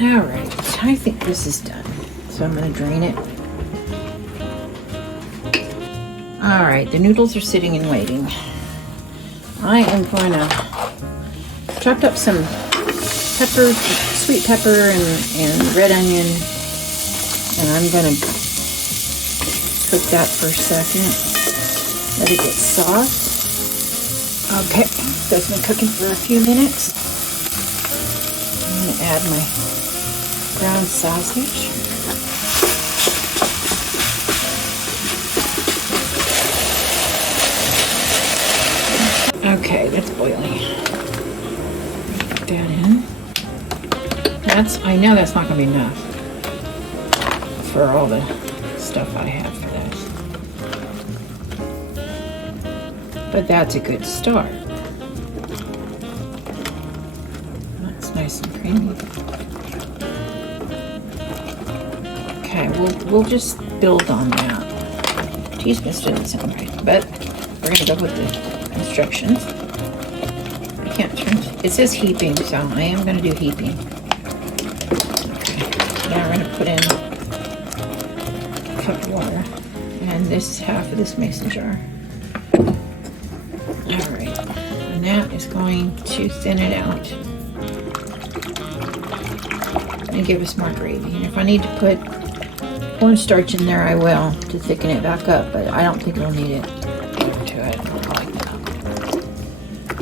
All right, I think this is done. So I'm gonna drain it. All right, the noodles are sitting and waiting. I am going to chop up some pepper, sweet pepper and red onion, and I'm going to cook that for a second. Let it get soft. Okay, that's been cooking for a few minutes. I'm going to add my ground sausage. Okay, that's boiling. Put that in. I know that's not going to be enough for all the stuff I have for this. But that's a good start. That's nice and creamy. Okay, we'll just build on that. Teaspoon still doesn't sound right, but we're going to go with the instructions. I can't turn. It says heaping, so I am going to do heaping. Okay. Now we're going to put in a cup of water, and this is half of this mason jar. All right, and that is going to thin it out and give us more gravy. And if I need to put cornstarch in there, I will to thicken it back up, but I don't think it'll need it.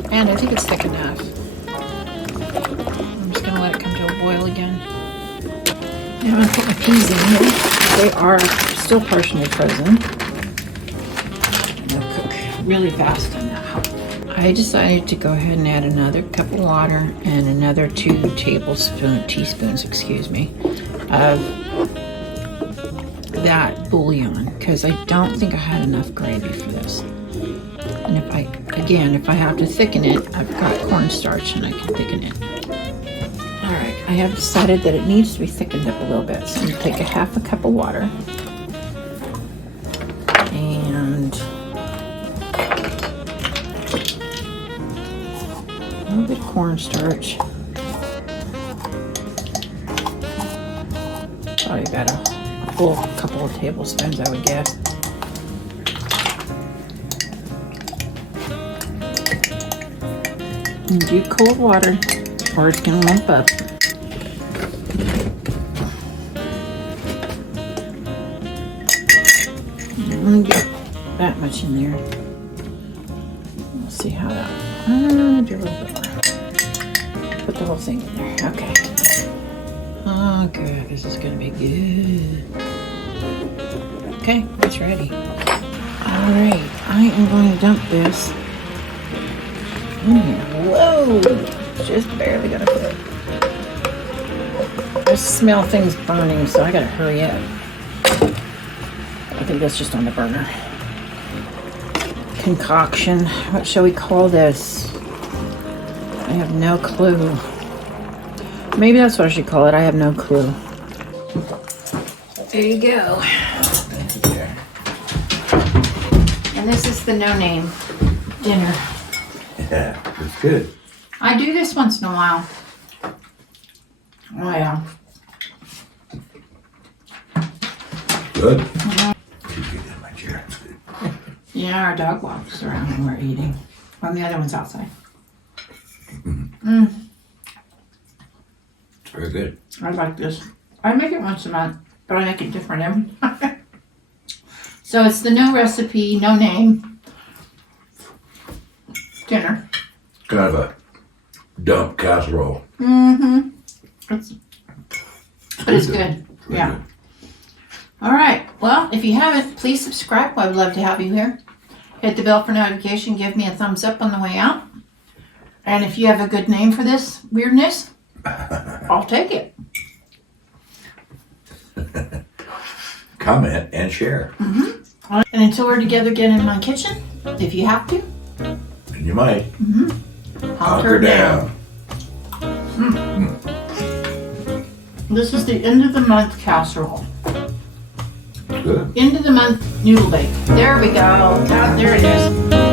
And I think it's thick enough. I'm just going to let it come to a boil again. Now I'm going to put my peas in here. They are still partially frozen. And they'll cook really fast on that. I decided to go ahead and add another cup of water and another 2 teaspoons, of that bouillon, because I don't think I had enough gravy for this. And if I have to thicken it, I've got cornstarch and I can thicken it. All right, I have decided that it needs to be thickened up a little bit. So I'm gonna take a half a cup of water and a little bit of cornstarch. Probably about a full couple of tablespoons, I would guess. And do cold water or it's going to lump up. I'm going to get that much in there. We'll see how that. I'm going to do a little bit more. Put the whole thing in there. Okay. Oh, good. This is going to be good. Okay, it's ready. All right, I am going to dump this. Whoa! Just barely gonna fit. I smell things burning, so I gotta hurry up. I think that's just on the burner. Concoction. What shall we call this? I have no clue. Maybe that's what I should call it. I have no clue. There you go. And this is the no-name dinner. Yeah, it's good. I do this once in a while. Oh yeah. Good. Should get in my chair. It's good. Yeah, our dog walks around when we're eating. Well, the other one's outside. It's very good. I like this. I make it once a month, but I make it different every time. So it's the no recipe, no name dinner. Kind of a dump casserole. Mm-hmm. But it's good. Very Yeah. good. All right. Well, if you haven't, please subscribe. I would love to have you here. Hit the bell for notification. Give me a thumbs up on the way out. And if you have a good name for this weirdness, I'll take it. Comment and share. Mm-hmm. And until we're together again in my kitchen, if you have to, And you might. hunker down. This is the end of the month casserole. Good. End of the month noodle bake. There we go. There it is.